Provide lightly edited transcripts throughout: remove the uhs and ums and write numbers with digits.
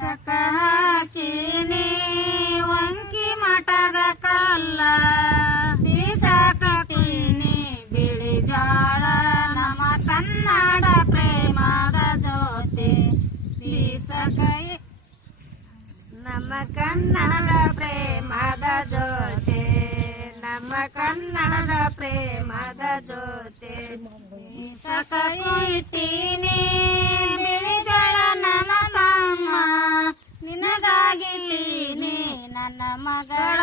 ಕಕ್ಕ ಹಾಕಿನಿ ವಂಕಿ ಮಠದ ಕಲ್ಲ ಬೀಸಾಕೀನಿ ಬಿಳಿ ಜಾಳ ನಮ್ಮ ಕನ್ನಡ ಪ್ರೇಮದ ಜ್ಯೋತಿ ಬೀಸಕೈ ನಮ್ಮ ಕನ್ನಡ ಪ್ರೇಮದ ಜ್ಯೋತಿ ನಮ್ಮ ಕನ್ನಡ ಪ್ರೇಮದ ಜ್ಯೋತಿ ಬೀಸಕೈಟೀನಿ ಬಿಳಿಗಳ ನನ್ನ ತಮ್ಮ ನಿನಗಾಗಿಲೀನಿ ನನ್ನ ಮಗಳ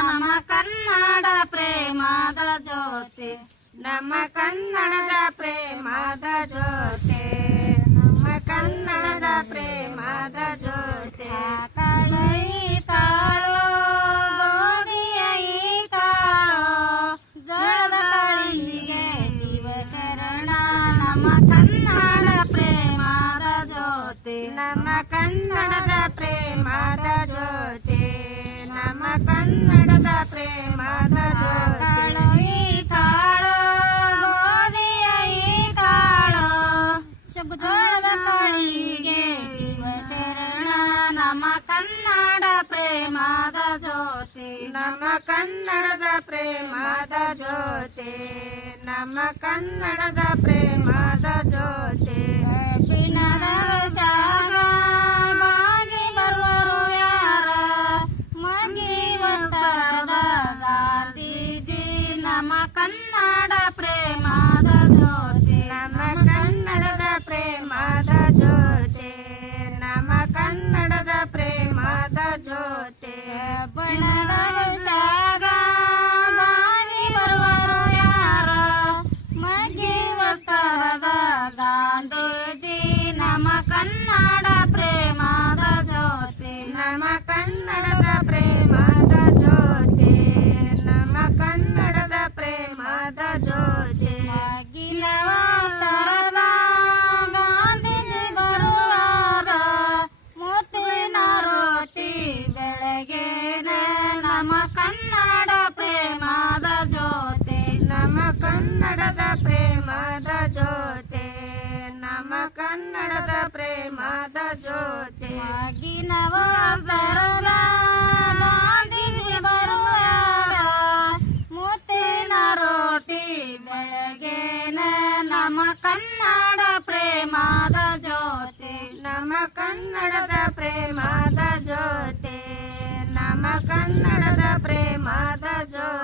ನಮ್ಮ ಕನ್ನಡ ಪ್ರೇಮದ ಜ್ಯೋತಿ ನಮ್ಮ ಕನ್ನಡದ ಪ್ರೇಮದ ಜ್ಯೋತಿ ನಮ್ಮ ಕನ್ನಡದ ಪ್ರೇಮದ ಜ್ಯೋತಿ ಕಳೈ ಕಾಳು ಗೋಧಿಯ ಈ ಕಾಳು ಜೋಳದ ಕಳಿಗೆ ಶಿವಶರಣ ನಮ್ಮ ಕನ್ನಡ ಪ್ರೇಮದ ಜ್ಯೋತಿ ನಮ್ಮ ಕನ್ನಡದ ಪ್ರೇಮದ ಜ್ಯೋತಿ ನಮ್ಮ ಕನ್ನಡದ ಪ್ರೇಮದ ಜ್ಯೋತಿ ಕಾಳು ಗೋಧಿಯ ಈ ಕಾಳು ಜೋಳದ ಕಳಿಗೆ ಶಿವಶರಣ ನಮ್ಮ ಕನ್ನಡ ಪ್ರೇಮದ ಜ್ಯೋತಿ ನಮ್ಮ ಕನ್ನಡದ ಪ್ರೇಮದ ಜ್ಯೋತಿ ನಮ್ಮ ಕನ್ನಡದ ಪ್ರೇಮದ ಜ್ಯೋತಿ ಪಿಣದ ಶಾಗ ಬಾಗಿ ಬರುವರು ಯಾರ ಮಗಿ ವಸ್ತರದ ಗಾಂಧೀಜಿ ನಮ್ಮ ಕನ್ನಡ ಪ್ರೇಮದ ಜ್ಯೋತಿ ನಮ್ಮ ಕನ್ನಡದ ಪ್ರೇಮದ ಜ್ಯೋತಿ ನಮ್ಮ ಕನ್ನಡದ ಪ್ರೇಮದ ಜ್ಯೋತಿ ಬಣ್ಣದ ಶಾಗ ಬಾಗಿ ಬರುವರು ಯಾರ ಮಗಿ ವಸ್ತರದ ಗಾಂಧೀಜಿ ನಮ್ಮ ಕನ್ನಡ ಪ್ರೇಮದ ಜ್ಯೋತಿ ನಮ್ಮ ಕನ್ನಡದ ಪ್ರೇಮದ ಜ್ಯೋತಿ ನಮ್ಮ ಕನ್ನಡದ ಪ್ರೇಮದ ಜ್ಯೋತಿ ಮಗಿನ ವಸ್ತರದ ಗಾಂಧೀಜಿ ಬರುವಾಗ ಮುತ್ತಿನ ರೋಟಿ ಬೆಳಗ್ಗೆನ ನಮ್ಮ ಕನ್ನಡ ಪ್ರೇಮದ ಜ್ಯೋತಿ ನಮ್ಮ ಕನ್ನಡದ ಪ್ರೇಮದ ಜ್ಯೋತಿ ನಮ್ಮ ಕನ್ನಡದ ಪ್ರೇಮದ ಜ್ಯೋತಿ ಮಗಿನ ವಸ್ತರದ ಗಾಂಧೀಜಿ ಬರುವಾಗ ಮುತ್ತಿನ ರೋಟಿ ಬೆಳಗ್ಗೆನ ನಮ್ಮ ಕನ್ನಡ ಪ್ರೇಮದ ಜ್ಯೋತಿ ನಮ್ಮ ಕನ್ನಡದ ಪ್ರೇಮದ ಜ್ಯೋತಿ ನಮ್ಮ ಕನ್ನಡದ ಪ್ರೇಮದ ಜ್ಯೋತಿ